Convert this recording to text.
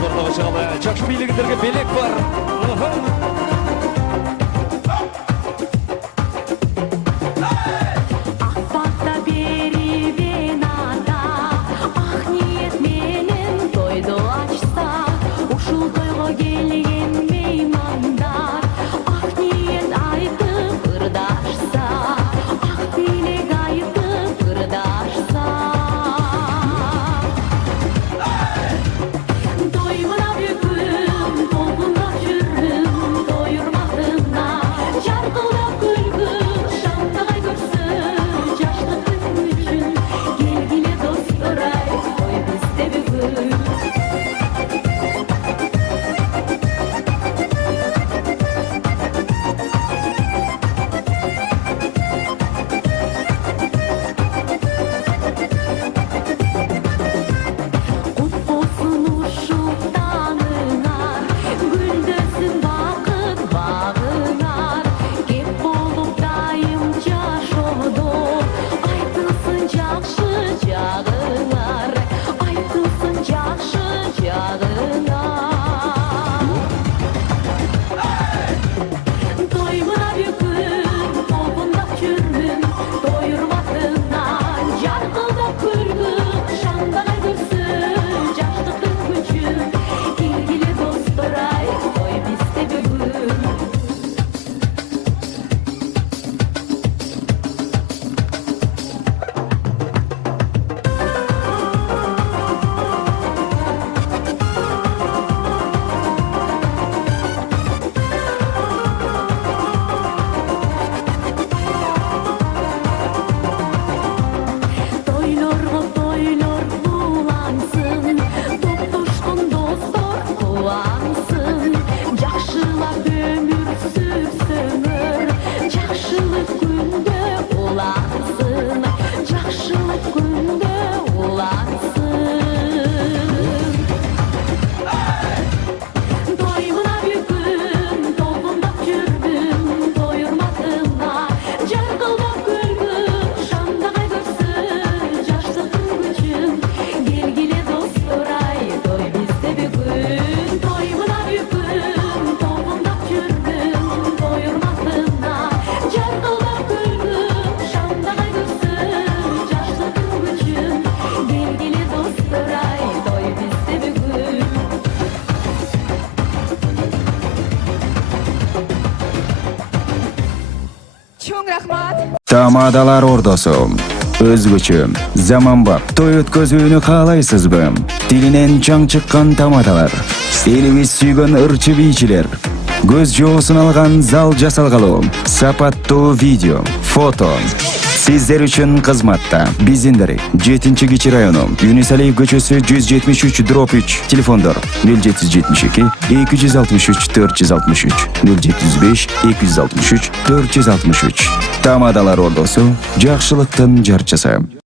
зорлығы шығалы. Жақшы билігіндерге белек бар. Тамадалар ордосу. Өзгөчө, заманбап той өткөзүүнү каалайсызбы? Тилинен чаң чыккан тамадалар. Элибиз сүйгөн ырчы бийчилер. Көз жоосун алган зал жасалгалуу. Сапаттуу видео, фото. Сиздер үчүн кызматта. Биздин 7-Кичи району, Юнусалиев көчөсү 173/3. Телефондор 0772 263 463 075 263 463. Тамадалар ордосу, жакшылыктын жарчысы.